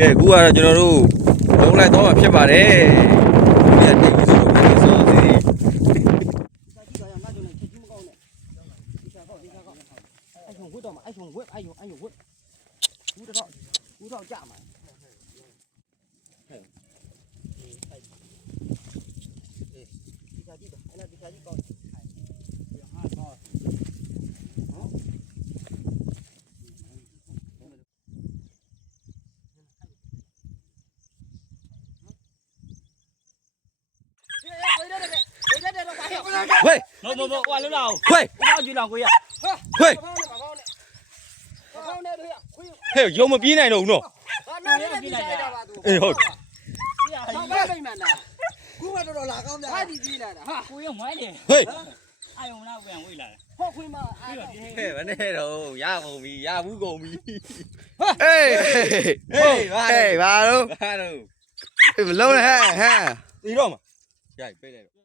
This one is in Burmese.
ကဲအခုကတော့ကျွန်တော်တို့လုံးလိုက်တော့မှဖြစ်ပါတယ်ဒီကတိတ်ဆိုဆိုစီ哎，熊会到嘛？哎，熊会，哎呦，会，五套价嘛。喂，不，完了了，喂，我要去哪个呀？喂，嘿，有冇邊嚟度နော်？အေးဟုတ် ခုမှတော့လာကောင်းတယ်ဟာဒီကြီးလာတာဟာ 我要买的， ဟေး 哎呦，那不想回来了。 ဟောခွင်းမအဲ့တော့ ဟဲ့မနဲ့တော့ရကုန်ပြီရဘူးကုန်ပြီ ဟေး ဟေးဘာ ဟေးဘာလို့ ဘာလို့ မလုံးနဲ့ဟဲ့ ဒီတော့မရိုက်ပေးလိုက်တော့